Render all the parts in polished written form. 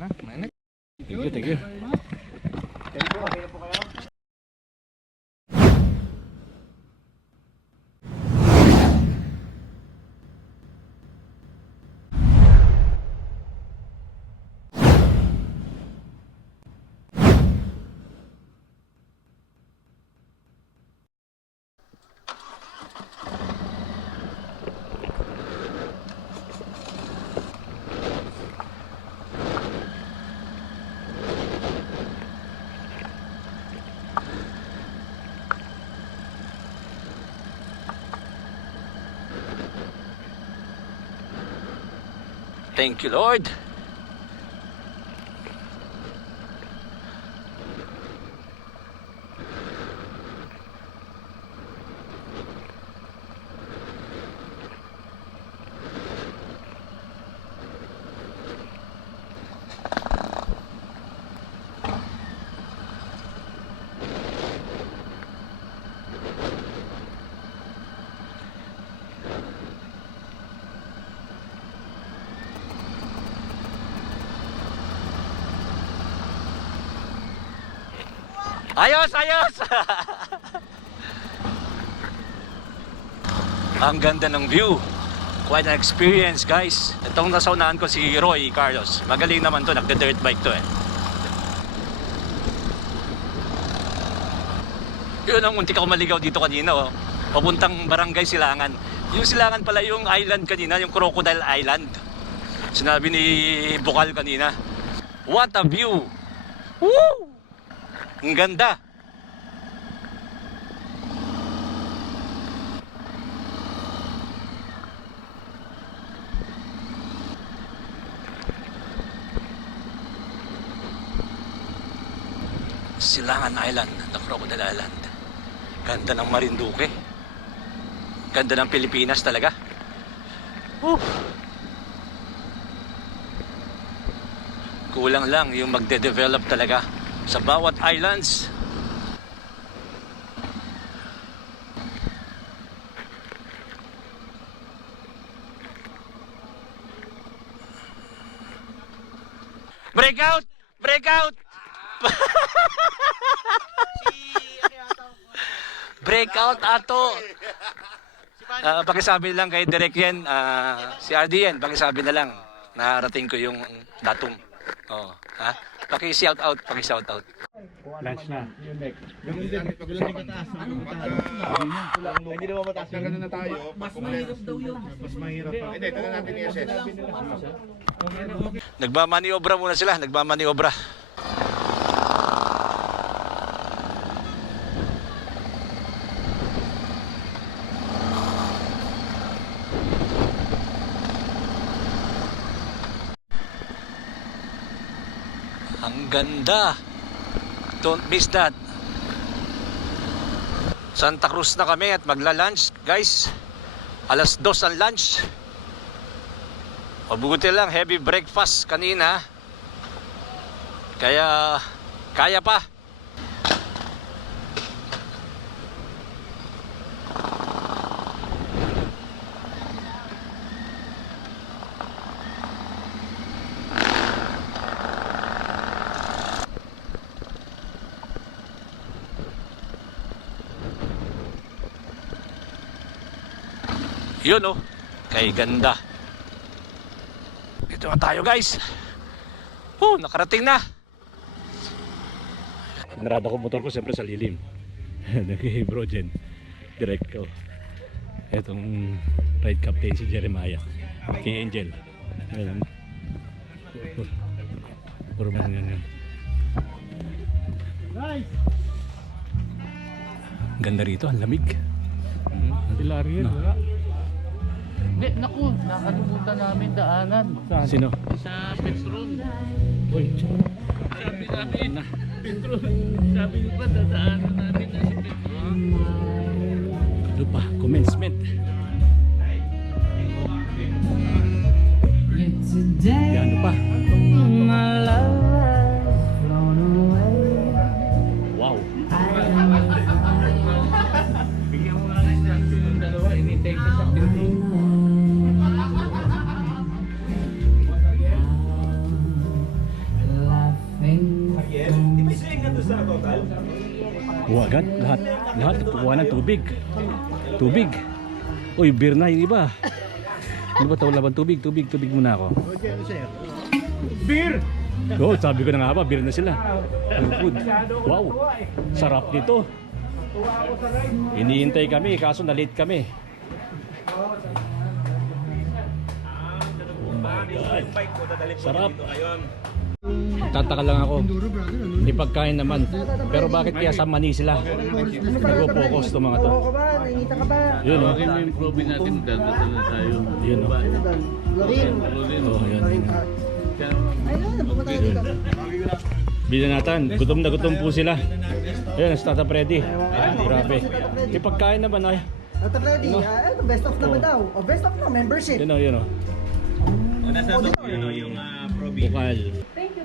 na. Thank you, thank you. Thank you, Lord. Ayos, ayos! Ang ganda ng view. Quite an experience, guys. Itong nasaunahan ko si Roy Carlos. Magaling naman to, nagda-dirt bike to eh. Yun ang muntik ako maligaw dito kanina oh. Papuntang Barangay Silangan. Yung Silangan pala yung island kanina, yung Crocodile Island. Sinabi ni Bukal kanina. What a view! Woo! Ang ganda. Silangan Island, the Crocodile Island. Ganda ng Marinduque. Ganda ng Pilipinas talaga. Kulang lang yung magde-develop talaga sa bawat islands. Breakout! Breakout! Breakout ato. Pakisabi lang kay Direk Yen, si RDN, pakisabi na lang. Narating ko yung datum. Oh, ha? Paki-shout out, paki-shout out. Lunch na. Hindi naman mataas. Ganun na tayo. Mas mahirap daw yun. Mas mahirap pa. Hindi, ito na natin i-assess. Nagmamaniobra muna sila, nagmamaniobra. Ang ganda. Don't miss that. Santa Cruz na kami at magla-lunch, guys. 2:00 ang lunch. Mabuti lang, heavy breakfast kanina. Kaya, kaya pa. Yun oh, kay ganda. Dito na tayo, guys. Nakarating na. Narada ko motor ko siyempre sa lilim. Nag-hibrogen. Direct ko. Etong ride captain si Jeremiah. King Angel. Ayan. Puro man yan. Ganda rito, ang lamig. Ang Pilario no. Hindi, naku, nakalimutan namin daanan. Sino? Sa Petron. Uy, Sabi namin, Petron. Sabi ko ba, dadaanan namin na sa Petron. ano pa? Commencement. Yan pa. Wow. Bigyan mo nga ng instruction yung dalawa, inintay ka sa Petron. Agad, lahat kukuha ng tubig. Tubig. Uy, beer na yung iba. Ano ba tawag laban? Tubig muna ako. Beer! Oo, sabi ko na nga ba, beer na sila. Food. Wow, sarap nito. Iniintay kami, kaso na-late kami. Oh my God. Sarap. Tataka lang ako. Hindi pagkain naman. Pero bakit kaya sa mani sila? Nagpo-focus to mga to. Nangita ka ba? Yun o. Bakit yung probe natin dadasal na tayo? Yun o. Lorin. Oh, yun. Ayun, pupunta tayo dito. Bilan natin. Gutom na gutom po sila. Ayun, Tata Freddy. Grabe. Yung pagkain naman ay. Tata Freddy, ito best of naman daw. O best of na, membership. Yun o, yun o. Bukal.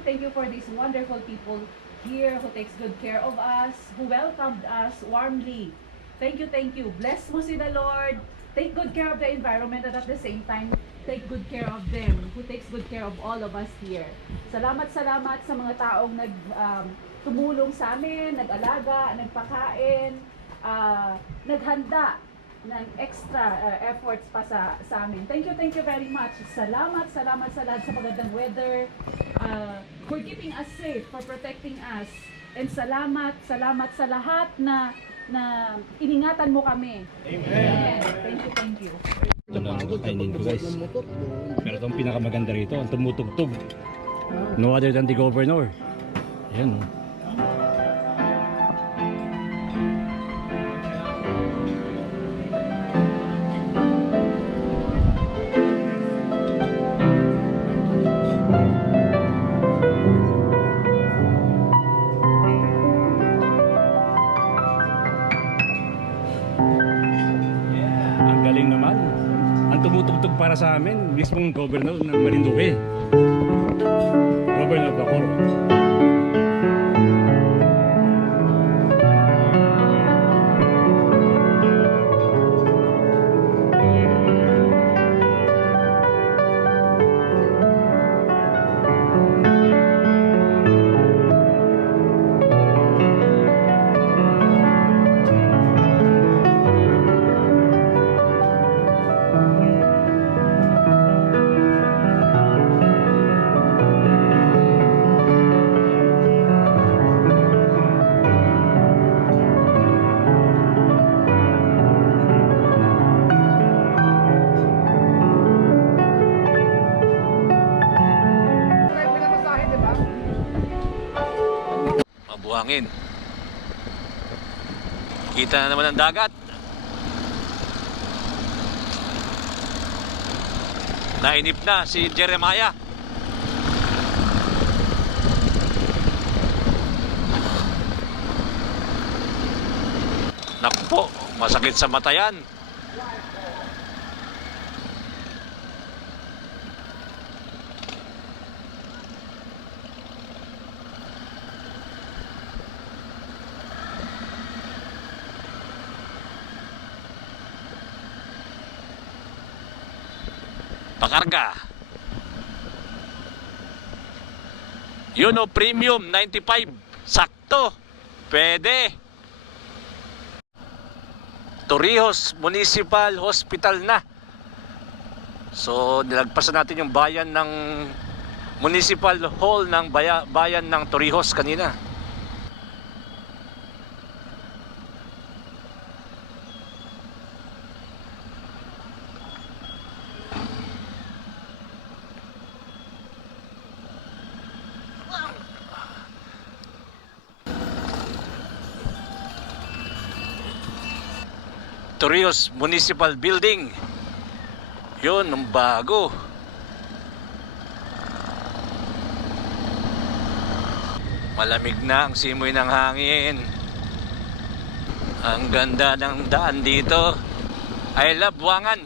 Thank you for these wonderful people here who takes good care of us, who welcomed us warmly. Thank you. Bless mo si the Lord. Take good care of the environment and at the same time, take good care of them, who takes good care of all of us here. Salamat sa mga taong tumulong sa amin, nag-alaga, nagpakain, naghanda ng extra efforts pa sa amin. Thank you very much. Salamat sa lahat sa magandang weather, for keeping us safe, for protecting us. And salamat sa lahat na iningatan mo kami. Amen. Thank you. Ito na ang kainin ko guys. Pero itong pinakamaganda rito, ang tumutugtog. No other than the governor. Ayan o. Ang galing naman. Ang tumutugtog para sa amin, mismong governor ng Marinduque. Governor Bacoor. Mabuhangin. Kita na naman ang dagat. Nainip na si Jeremiah. Naku po, masakit sa mata yan. Pakarga. Yun o, premium 95. Sakto. Pwede. Torrijos Municipal Hospital na. So nilagpasan natin yung bayan ng Municipal Hall ng bayan ng Torrijos kanina. Torrijos Municipal Building. Yun, ang bago. Malamig na ang simoy ng hangin. Ang ganda ng daan dito. I love Buangan.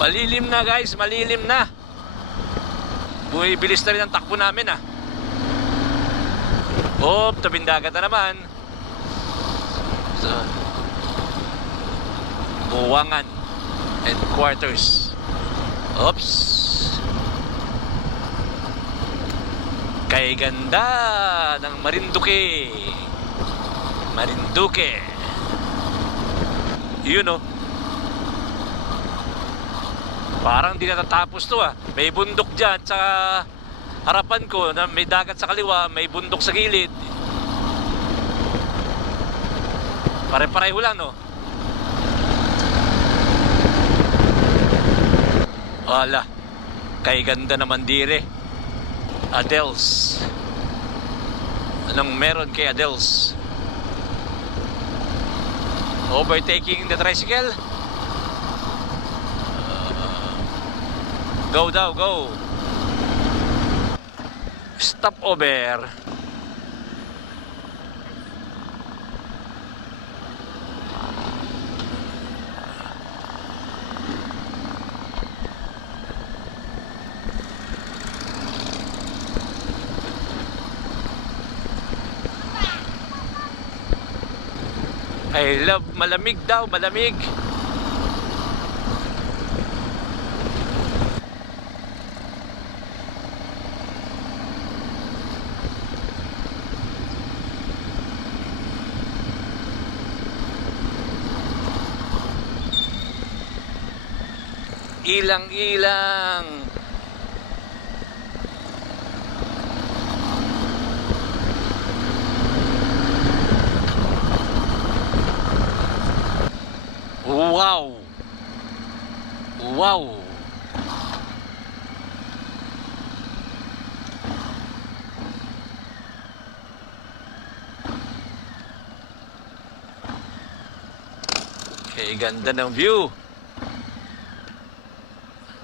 Malilim na guys, malilim na. Bumibilis na rin ang takbo namin ah. Hop, tabing dagat na naman. So, Buwangan Headquarters. Oops. Kay ganda ng Marinduque. Marinduque. Yun, oh. Parang di natatapos to, ah. May bundok dyan sa harapan ko, na may dagat sa kaliwa, may bundok sa gilid. Pare-pareho lang, no? Wala. Kay ganda naman dire. Adels. Anong meron kay Adels? Overtaking the tricycle. Go daw, go. Stop over. I love malamig daw, malamig. Ilang-ilang. Wow. Wow. Okay, ganda ng view.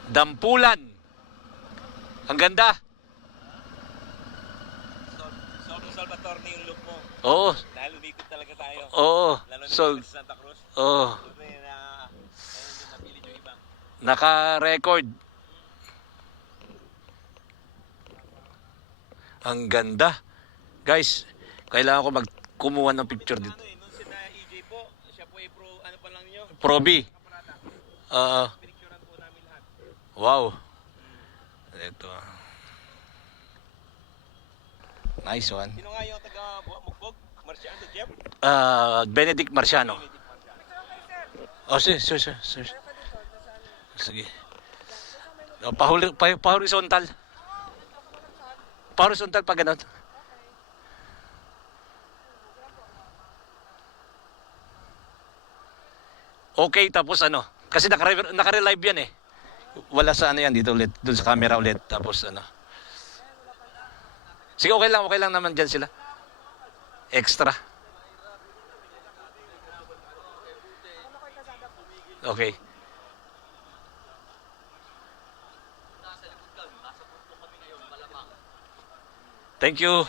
Dampulan. Ang ganda. Salvatore yung look mo. Oo. Dahil umikot talaga tayo. Oo. Lalo na So, sa Santa Cruz. oo. Doon na napili yung ibang. Naka-record. Ang ganda. Guys, kailangan ko kumuha ng picture dito. Nung sina EJ po, siya po ay ano pa lang nyo? Probi. Pinicturean po namin lahat. Wow. Ito. Nice one. Sino nga yung taga-Mugbog? Marciano, Jeff? Benedict Marciano. Oh, sige. Sige. Pa-horizontal. Pa-horizontal pa ganun. Okay, tapos ano? Kasi naka-relive yan eh. Wala sa ano yan dito ulit. Doon sa camera ulit. Tapos ano. Sige, okay lang naman dyan sila. Extra. Okay. Thank you.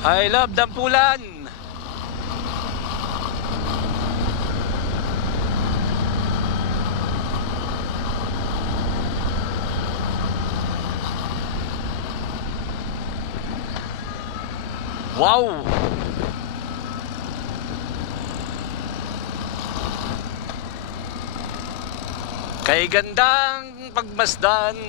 I love Dampulan. Wow. Kay gandang pagmasdan.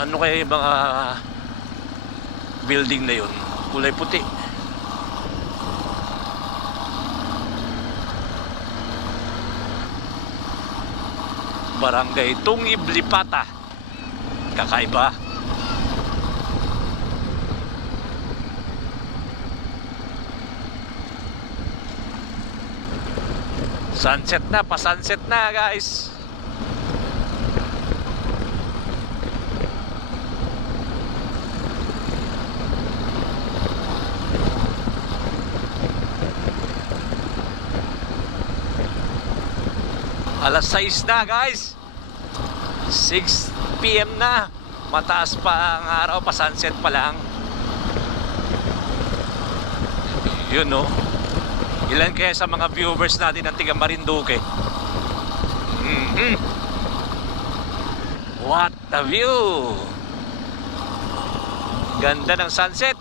Ano kaya yung mga building na yun? Kulay puti. Barangay Tungib Lipata. Kakaiba. Sunset na, pa-sunset na guys. Alas 6 na guys. 6 PM na. Mataas pa ang araw, pa sunset pa lang. Yun no. Ilan kaya sa mga viewers natin ng tiga Marinduque? What a view! Ganda ng sunset.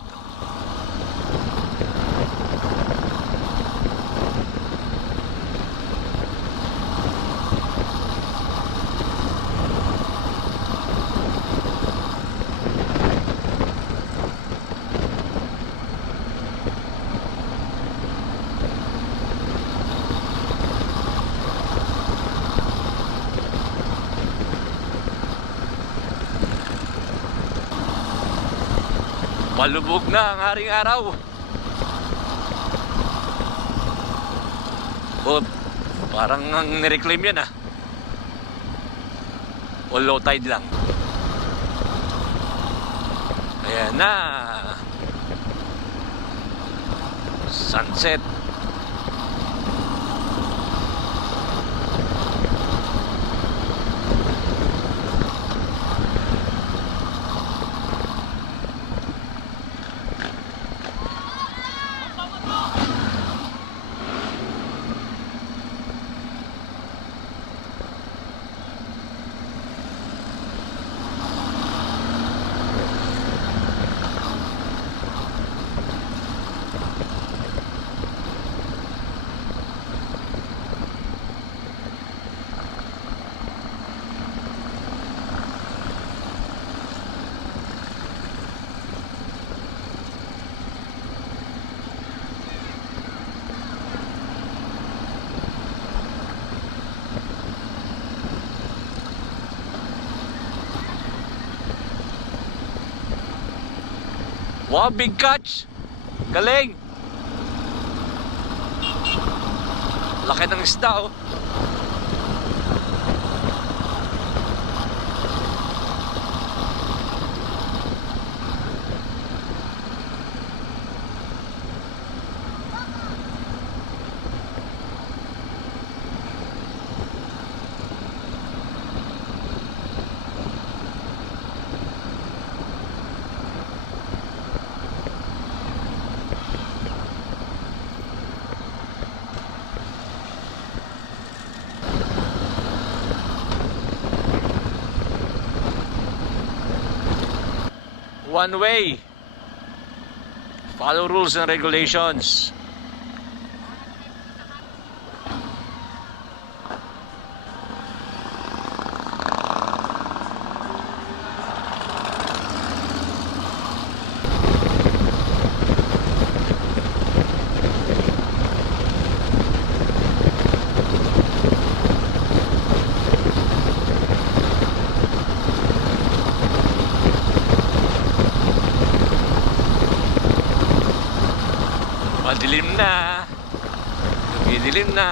Malubog na ang haring araw. Oh, parang ang nireclaim yan ah. O low tide lang. Ayan na. Sunset. Wow, big catch. Galing. Laki ng isda oh. One way. Follow rules and regulations. Madilim na. Dilim na.